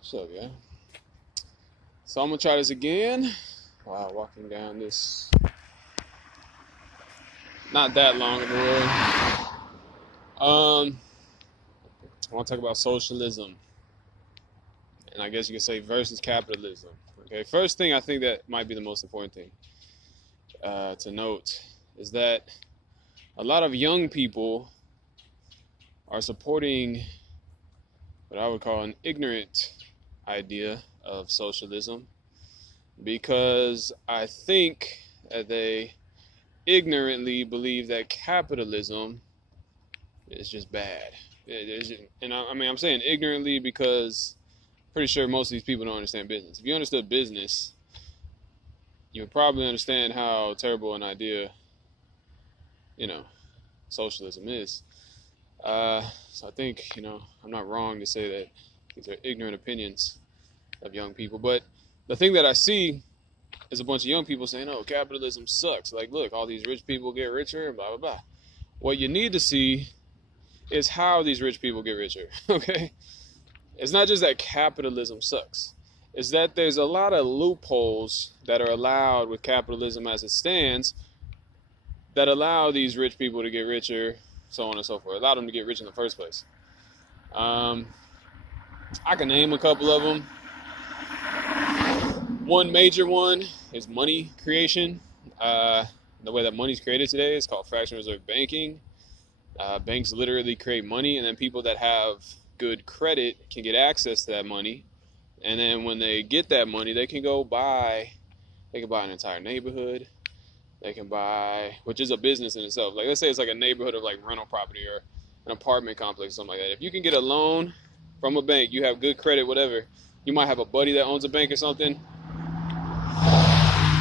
What's up, yeah? So I'm gonna try this again. Wow, walking down this not that long of a road. I want to talk about socialism, and I guess you could say versus capitalism. Okay, first thing I think that might be the most important thing to note is that a lot of young people are supporting what I would call an ignorant idea of socialism, because I think that they ignorantly believe that capitalism is just bad. And I'm saying ignorantly because I'm pretty sure most of these people don't understand business. If you understood business, you would probably understand how terrible an idea, socialism is. So I think, I'm not wrong to say that these are ignorant opinions of young people. But the thing that I see is a bunch of young people saying, oh, capitalism sucks. Like, look, all these rich people get richer, blah, blah, blah. What you need to see is how these rich people get richer, okay? It's not just that capitalism sucks. It's that there's a lot of loopholes that are allowed with capitalism as it stands that allow these rich people to get richer, so on and so forth. Allow them to get rich in the first place. I can name a couple of them. One major one is money creation. The way that money is created today is called fractional reserve banking. Banks literally create money, and then people that have good credit can get access to that money. And then when they get that money, they can buy an entire neighborhood. They can buy, which is a business in itself. Like, let's say it's like a neighborhood of like rental property or an apartment complex, something like that. If you can get a loan from a bank, you have good credit, whatever. You might have a buddy that owns a bank or something.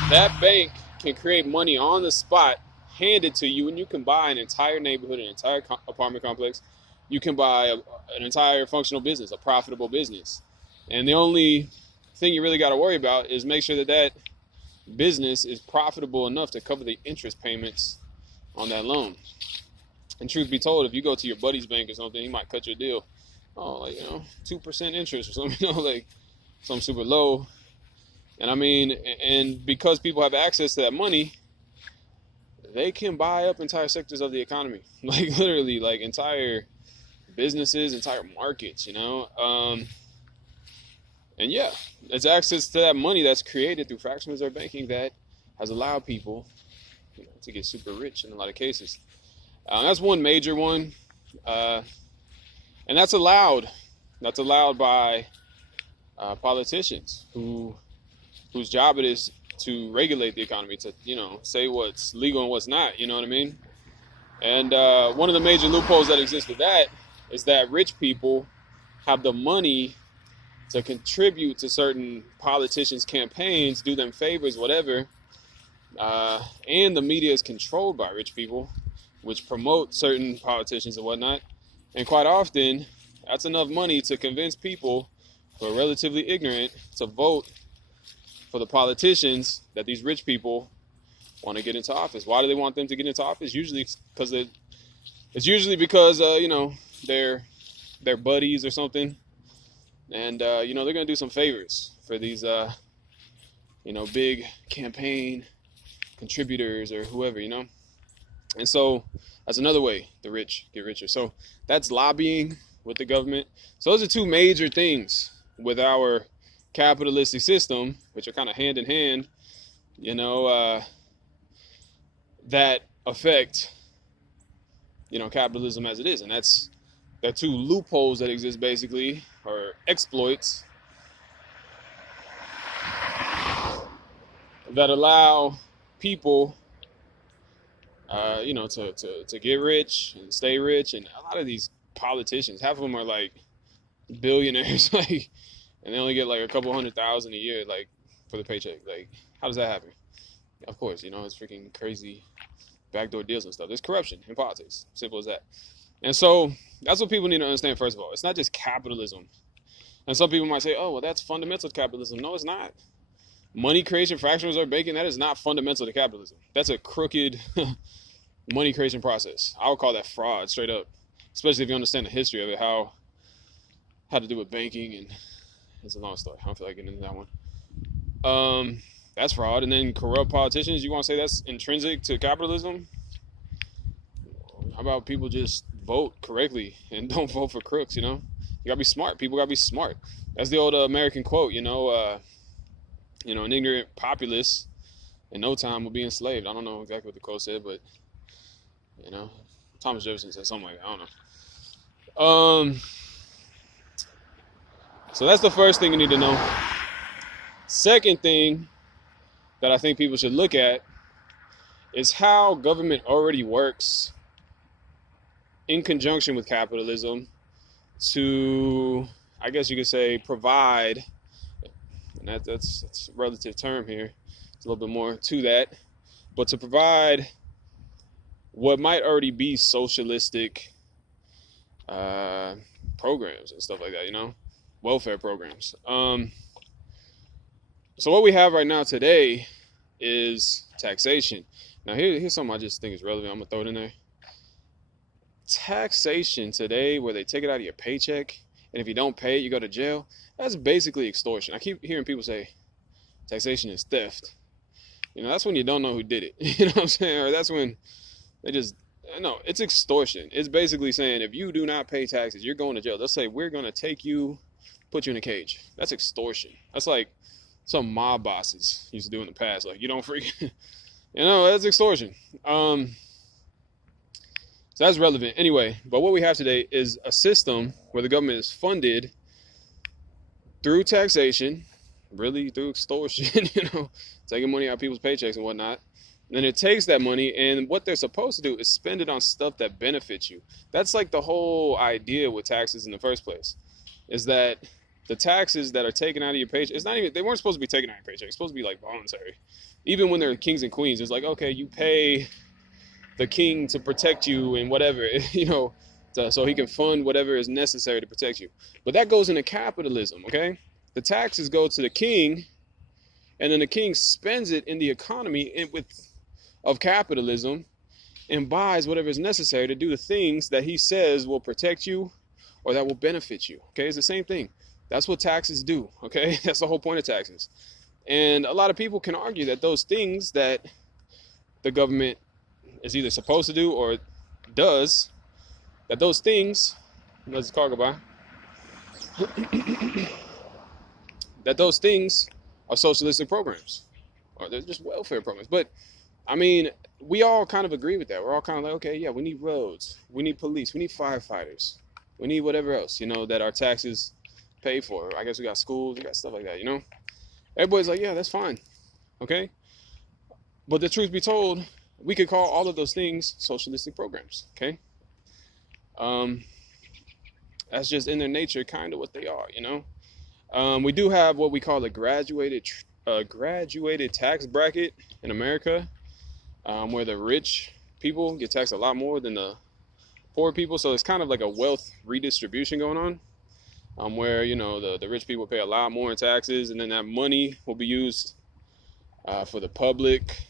That bank can create money on the spot, hand it to you, and you can buy an entire neighborhood, an entire apartment complex. You can buy an entire functional business, a profitable business. And the only thing you really got to worry about is make sure that business is profitable enough to cover the interest payments on that loan. And truth be told, if you go to your buddy's bank or something, he might cut your deal. 2% interest or something, like something super low. And because people have access to that money, they can buy up entire sectors of the economy, like literally, like entire businesses, entire markets, And yeah, it's access to that money that's created through fractional reserve banking that has allowed people, to get super rich in a lot of cases. That's one major one, and that's allowed. That's allowed by politicians whose job it is to regulate the economy, to say what's legal and what's not. You know what I mean? And one of the major loopholes that exists with that is that rich people have the money to contribute to certain politicians' campaigns, do them favors, whatever. And the media is controlled by rich people, which promote certain politicians and whatnot. And quite often, that's enough money to convince people who are relatively ignorant to vote for the politicians that these rich people want to get into office. Why do they want them to get into office? Usually because they're buddies or something. And, they're going to do some favors for these, big campaign contributors or whoever, And so that's another way the rich get richer. So that's lobbying with the government. So those are two major things with our capitalistic system, which are kind of hand in hand, that affect, capitalism as it is. And there are two loopholes that exist, basically, or exploits, that allow people, to get rich and stay rich. And a lot of these politicians, half of them are like billionaires, like, and they only get like a couple $100,000 a year, like, for the paycheck. Like, how does that happen? Of course, it's freaking crazy backdoor deals and stuff. There's corruption in politics. Simple as that. And so that's what people need to understand, first of all. It's not just capitalism. And some people might say, oh, well, that's fundamental to capitalism. No, it's not. Money creation, fractional reserve banking, that is not fundamental to capitalism. That's a crooked money creation process. I would call that fraud, straight up. Especially if you understand the history of it, how to do with banking it's a long story. I don't feel like getting into that one. That's fraud. And then corrupt politicians, you want to say that's intrinsic to capitalism? How about people just vote correctly and don't vote for crooks, you know? You gotta be smart. People gotta be smart. That's the old American quote, an ignorant populace in no time will be enslaved. I don't know exactly what the quote said, but, Thomas Jefferson said something like that. I don't know. So that's the first thing you need to know. Second thing that I think people should look at is how government already works in conjunction with capitalism to, I guess you could say, provide, and that's a relative term here, it's a little bit more to that, but to provide what might already be socialistic programs and stuff like that, welfare programs. So what we have right now today is taxation. Now here's something I just think is relevant. I'm gonna throw it in there. Taxation today, where they take it out of your paycheck, and if you don't pay it, you go to jail. That's basically extortion. I keep hearing people say taxation is theft. That's when you don't know who did it. You know what I'm saying? Or that's when they just, no, it's extortion. It's basically saying if you do not pay taxes, you're going to jail. They'll say, we're going to take you, put you in a cage. That's extortion. That's like some mob bosses used to do in the past. Like, you don't freaking, that's extortion. So that's relevant. Anyway, but what we have today is a system where the government is funded through taxation, really through extortion, taking money out of people's paychecks and whatnot. And then it takes that money, and what they're supposed to do is spend it on stuff that benefits you. That's like the whole idea with taxes in the first place, is that the taxes that are taken out of your paycheck, they weren't supposed to be taken out of your paycheck. It's supposed to be like voluntary. Even when they're kings and queens, it's like, okay, you pay the king to protect you and whatever, so he can fund whatever is necessary to protect you. But that goes into capitalism, okay? The taxes go to the king, and then the king spends it in the economy of capitalism and buys whatever is necessary to do the things that he says will protect you or that will benefit you, okay? It's the same thing. That's what taxes do, okay? That's the whole point of taxes. And a lot of people can argue that those things that the government is either supposed to do or does, that those things, let's car go by, that those things are socialistic programs, or they're just welfare programs. But I mean, we all kind of agree with that. We're all kind of like, okay, yeah, we need roads, we need police, we need firefighters, we need whatever else, that our taxes pay for. I guess we got schools, we got stuff like that, Everybody's like, yeah, that's fine, okay? But the truth be told, we could call all of those things socialistic programs, okay? That's just in their nature kind of what they are, We do have what we call a graduated tax bracket in America, where the rich people get taxed a lot more than the poor people. So it's kind of like a wealth redistribution going on, where the rich people pay a lot more in taxes, and then that money will be used for the public,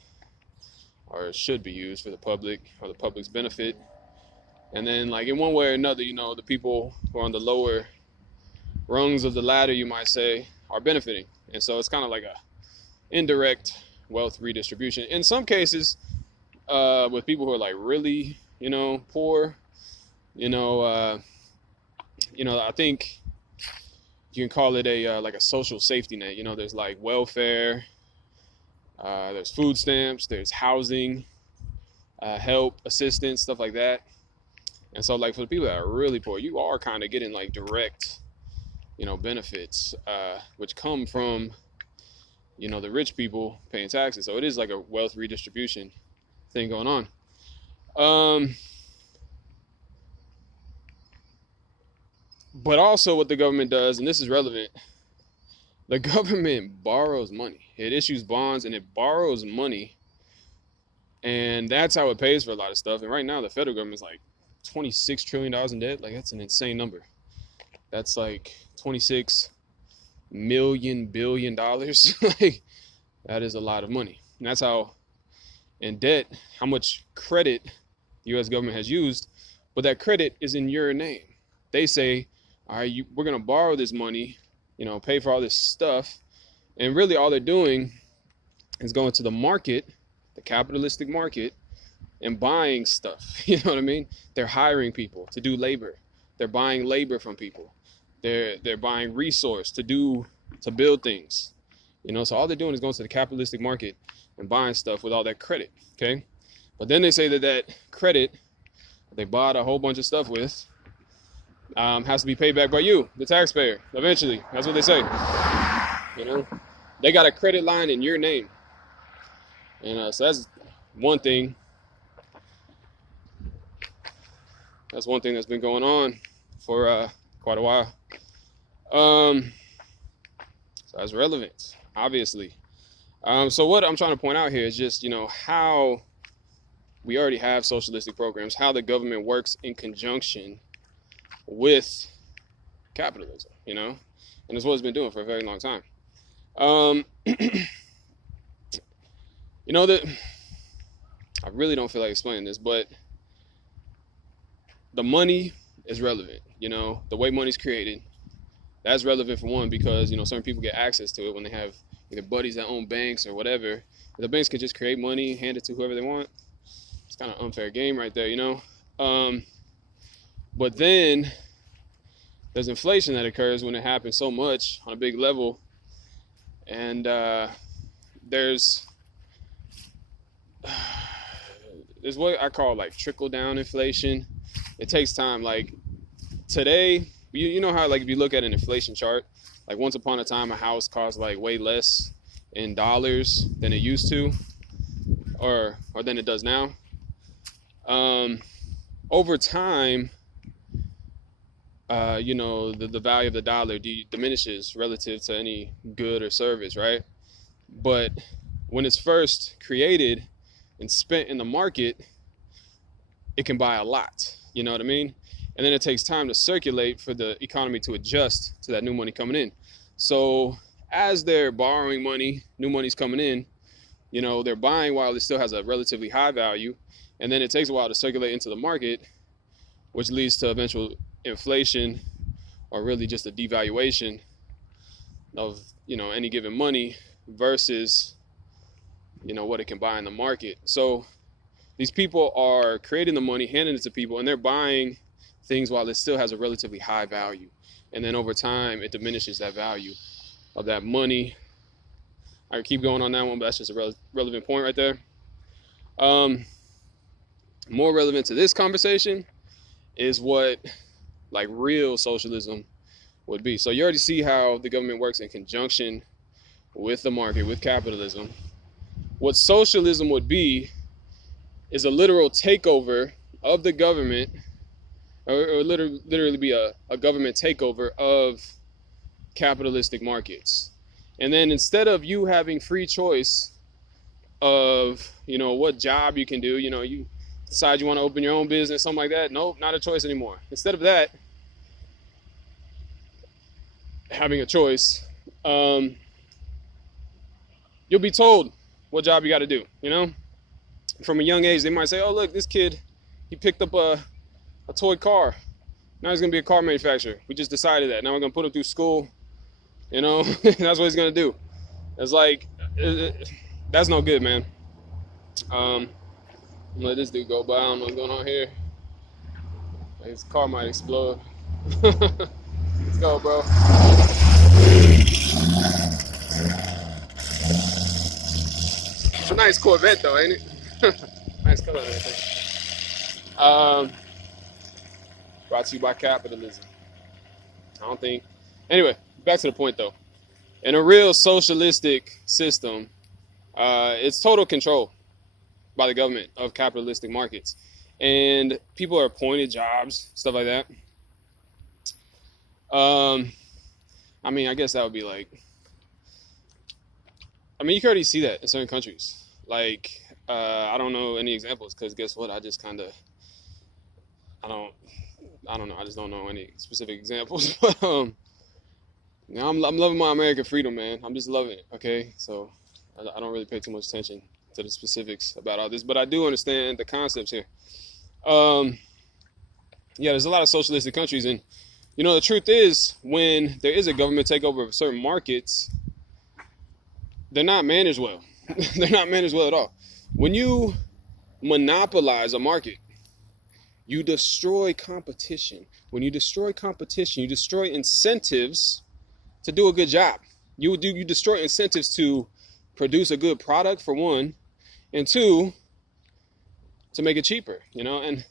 or it should be used for the public or the public's benefit. And then, like, in one way or another, the people who are on the lower rungs of the ladder, you might say, are benefiting. And so it's kind of like a indirect wealth redistribution. In some cases, with people who are like really, poor, I think you can call it like a social safety net. There's like welfare, there's food stamps, there's housing, help, assistance, stuff like that. And so, like, for the people that are really poor, you are kind of getting like direct, benefits, which come from, the rich people paying taxes. So it is like a wealth redistribution thing going on. But also what the government does, and this is relevant, the government borrows money. It issues bonds and it borrows money. And that's how it pays for a lot of stuff. And right now the federal government is like $26 trillion in debt. Like, that's an insane number. That's like 26 million billion dollars. Like, that is a lot of money. And that's how in debt, how much credit the U.S. government has used, but that credit is in your name. They say, all right, we're going to borrow this money pay for all this stuff. And really all they're doing is going to the market, the capitalistic market, and buying stuff. You know what I mean? They're hiring people to do labor. They're buying labor from people. They're buying resource to build things. So all they're doing is going to the capitalistic market and buying stuff with all that credit. Okay? But then they say that credit they bought a whole bunch of stuff with has to be paid back by you, the taxpayer, eventually. That's what they say. They got a credit line in your name. And so that's one thing. That's one thing that's been going on for quite a while. So that's relevant, obviously. So what I'm trying to point out here is just, how we already have socialistic programs, how the government works in conjunction with capitalism, and it's what it's been doing for a very long time. That I really don't feel like explaining this, but the money is relevant. The way money's created, that's relevant for one, because certain people get access to it when they have either buddies that own banks or whatever. The banks could just create money, hand it to whoever they want. It's kind of unfair game right there, But then there's inflation that occurs when it happens so much on a big level, and there's what I call like trickle down inflation. It takes time. Like today, you know how like if you look at an inflation chart, like once upon a time a house cost like way less in dollars than it used to, or than it does now. Over time, the value of the dollar diminishes relative to any good or service, right? But when it's first created and spent in the market, it can buy a lot, you know what I mean? And then it takes time to circulate for the economy to adjust to that new money coming in. So as they're borrowing money, new money's coming in, they're buying while it still has a relatively high value. And then it takes a while to circulate into the market, which leads to eventual inflation, or really just a devaluation of, any given money versus, what it can buy in the market. So these people are creating the money, handing it to people, and they're buying things while it still has a relatively high value. And then over time, it diminishes that value of that money. I could keep going on that one, but that's just a relevant point right there. More relevant to this conversation is what like real socialism would be. So you already see how the government works in conjunction with the market, with capitalism. What socialism would be is a literal takeover of the government, or literally be a government takeover of capitalistic markets. And then instead of you having free choice of, what job you can do, you decide you want to open your own business, something like that. Nope, not a choice anymore. Instead of that, having a choice, you'll be told what job you got to do, From a young age, they might say, oh, look, this kid, he picked up a toy car. Now he's going to be a car manufacturer. We just decided that. Now we're going to put him through school, That's what he's going to do. It's like, that's no good, man. I'm gonna let this dude go by. I don't know what's going on here. His car might explode. Let's go, bro. It's a nice Corvette, though, ain't it? Nice color and everything. Brought to you by capitalism. I don't think. Anyway, back to the point, though. In a real socialistic system, it's total control by the government of capitalistic markets, and people are appointed jobs, stuff like that. I guess that would be like, you can already see that in certain countries. Like, I don't know any examples, because guess what? I just kind of, I don't know. I just don't know any specific examples. But I'm loving my American freedom, man. I'm just loving it. Okay, so I don't really pay too much attention to the specifics about all this, but I do understand the concepts here. There's a lot of socialistic countries, and The truth is, when there is a government takeover of certain markets, they're not managed well. They're not managed well at all. When you monopolize a market, you destroy competition. When you destroy competition, you destroy incentives to do a good job. You destroy incentives to produce a good product, for one, and two, to make it cheaper, and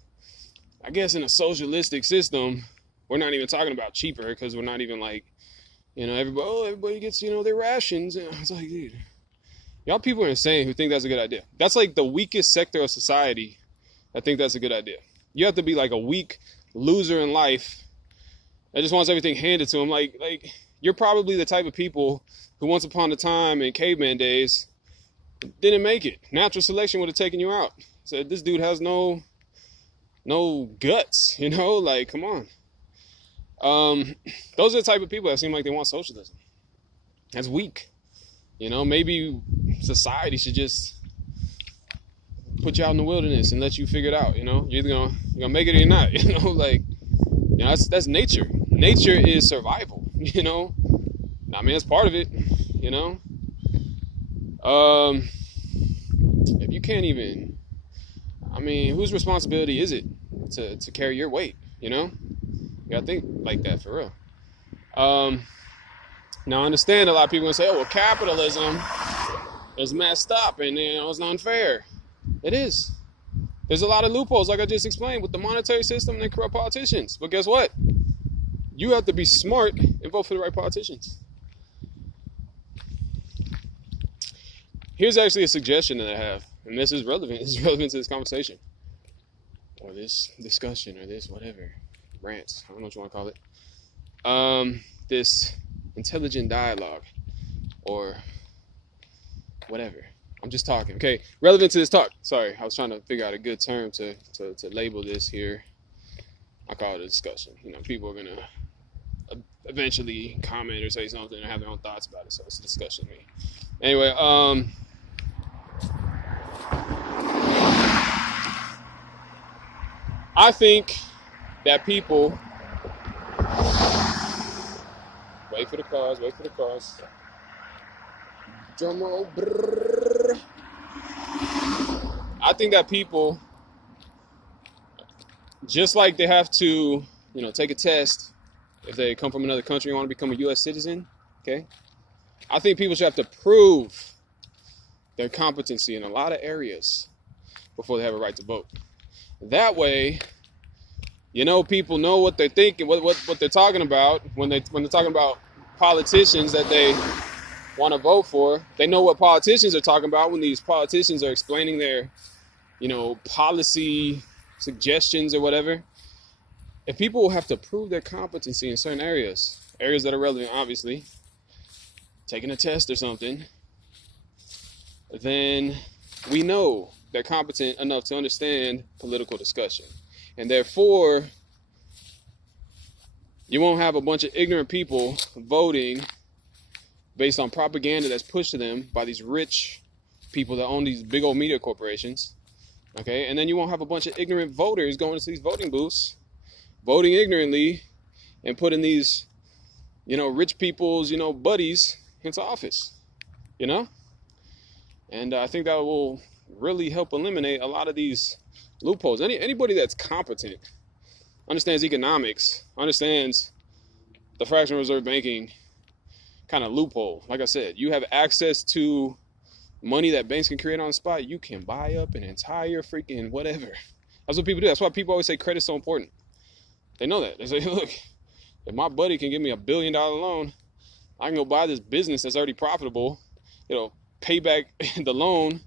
I guess in a socialistic system, we're not even talking about cheaper, because we're not even like, everybody gets, their rations. And it's like, dude, y'all people are insane who think that's a good idea. That's like the weakest sector of society that think that's a good idea. You have to be like a weak loser in life that just wants everything handed to him. Like you're probably the type of people who once upon a time in caveman days didn't make it. Natural selection would have taken you out. Said, this dude has no guts, like, come on. Those are the type of people that seem like they want socialism. That's weak. Maybe society should just put you out in the wilderness and let you figure it out. You're either gonna make it or you're not. That's nature. Nature is survival. That's part of it. If you can't even, whose responsibility is it to carry your weight? You gotta think like that, for real. Now I understand a lot of people gonna say, oh, well, capitalism is messed up and it's unfair. It is. There's a lot of loopholes, like I just explained, with the monetary system and the corrupt politicians. But guess what? You have to be smart and vote for the right politicians. Here's actually a suggestion that I have, and this is relevant. This is relevant to this conversation, or this discussion, or this whatever rants. I don't know what you want to call it. This intelligent dialogue, or whatever. I'm just talking. Okay, relevant to this talk. Sorry, I was trying to figure out a good term to label this here. I call it a discussion. People are gonna eventually comment or say something or have their own thoughts about it. So it's a discussion to me. Anyway, I think that people wait for the cars. Drum roll. Brrr. I think that people, just like they have to, take a test if they come from another country and want to become a U.S. citizen, okay? I think people should have to prove their competency in a lot of areas before they have a right to vote. That way, people know what they're thinking, what they're talking about when they're talking about politicians that they want to vote for. They know what politicians are talking about when these politicians are explaining their, policy suggestions or whatever. If people will have to prove their competency in certain areas that are relevant, obviously, taking a test or something, then we know they're competent enough to understand political discussion. And therefore, you won't have a bunch of ignorant people voting based on propaganda that's pushed to them by these rich people that own these big old media corporations. Okay, and then you won't have a bunch of ignorant voters going into these voting booths, voting ignorantly, and putting these, rich people's, buddies into office, And I think that will really help eliminate a lot of these loopholes. Anybody that's competent, understands economics, understands the fractional reserve banking kind of loophole. Like I said, you have access to money that banks can create on the spot. You can buy up an entire freaking whatever. That's what people do. That's why people always say credit's so important. They know that. They say, look, if my buddy can give me $1 billion loan, I can go buy this business that's already profitable. It'll pay back the loan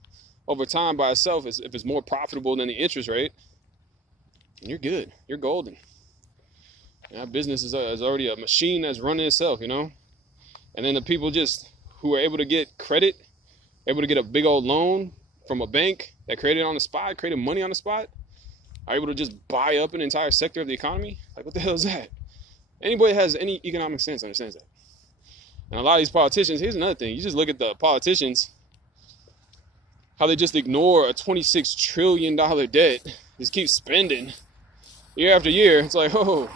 over time by itself if it's more profitable than the interest rate. And you're good. You're golden. And that business is already a machine that's running itself, And then the people who are able to get credit, able to get a big old loan from a bank that created money on the spot, are able to just buy up an entire sector of the economy. Like, what the hell is that? Anybody that has any economic sense understands that. And a lot of these politicians, here's another thing. You just look at the politicians, how they just ignore a $26 trillion debt, just keep spending year after year. It's like, oh,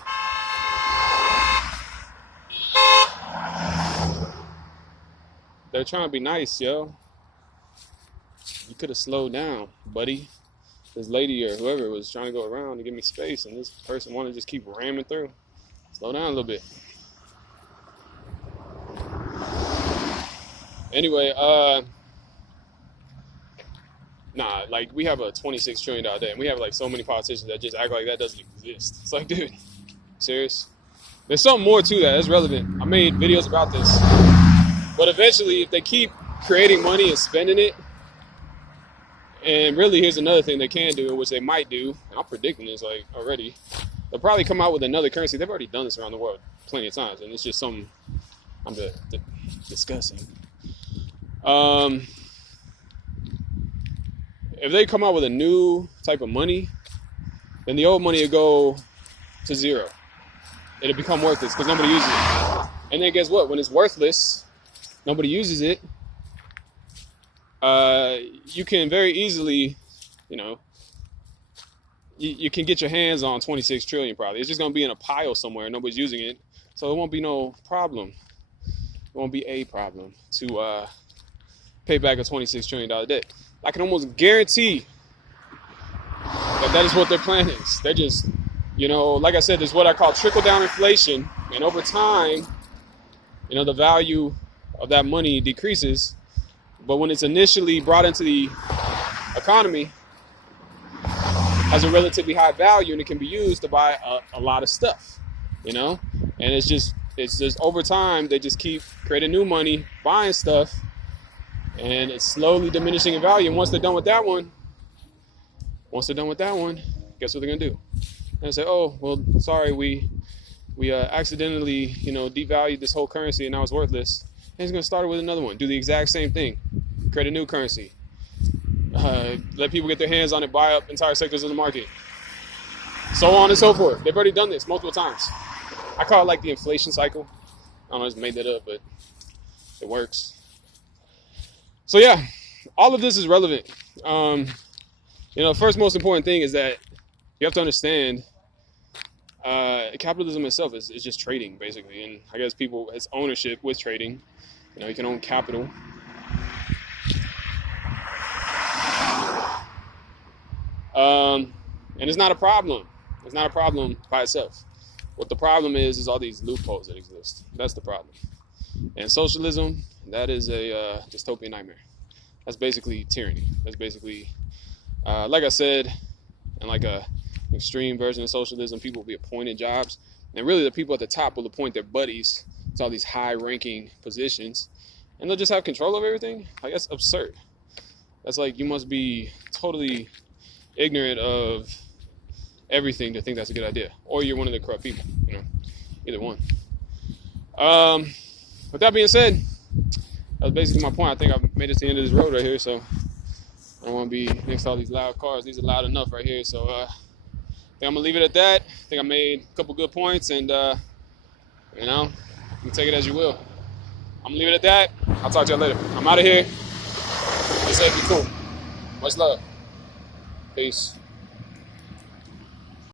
they're trying to be nice, yo. You could have slowed down, buddy. This lady or whoever was trying to go around to give me space, and this person wanted to just keep ramming through. Slow down a little bit. Anyway, like we have a $26 trillion debt, and we have like so many politicians that just act like that doesn't exist. It's like, dude, serious? There's something more to that that's relevant. I made videos about this. But eventually, if they keep creating money and spending it, and really here's another thing they can do, which they might do, and I'm predicting this like already, they'll probably come out with another currency. They've already done this around the world plenty of times, and it's just something I'm discussing. If they come out with a new type of money, then the old money will go to zero. It'll become worthless because nobody uses it. And then guess what? When it's worthless, nobody uses it, you can very easily, you can get your hands on 26 trillion probably. It's just going to be in a pile somewhere. Nobody's using it. So it won't be no problem. It won't be a problem to pay back a $26 trillion debt. I can almost guarantee that is what their plan is. They're just, like I said, there's what I call trickle-down inflation. And over time, the value of that money decreases. But when it's initially brought into the economy, has a relatively high value, and it can be used to buy a lot of stuff, And it's just over time, they just keep creating new money, buying stuff, and it's slowly diminishing in value. And once they're done with that one, guess what they're gonna do? And they say, oh, well, sorry, we accidentally, devalued this whole currency, and now it's worthless. And he's gonna start with another one, do the exact same thing, create a new currency, let people get their hands on it, buy up entire sectors of the market, so on and so forth. They've already done this multiple times. I call it like the inflation cycle. I don't know, I just made that up, but it works. So yeah, all of this is relevant. The first most important thing is that you have to understand capitalism itself is just trading, basically. And I guess it's ownership with trading. You can own capital. And it's not a problem. It's not a problem by itself. What the problem is all these loopholes that exist. That's the problem. And socialism, that is a dystopian nightmare. That's basically tyranny. That's basically, like I said, and like a extreme version of socialism, people will be appointed jobs. And really the people at the top will appoint their buddies to all these high-ranking positions. And they'll just have control over everything. Like, that's absurd. That's like, you must be totally ignorant of everything to think that's a good idea. Or you're one of the corrupt people, either one. With that being said, that was basically my point. I think I've made it to the end of this road right here, so I don't want to be next to all these loud cars. These are loud enough right here, so I think I'm going to leave it at that. I think I made a couple good points, and, you can take it as you will. I'm going to leave it at that. I'll talk to you later. I'm out of here. Be safe, be cool. Much love. Peace.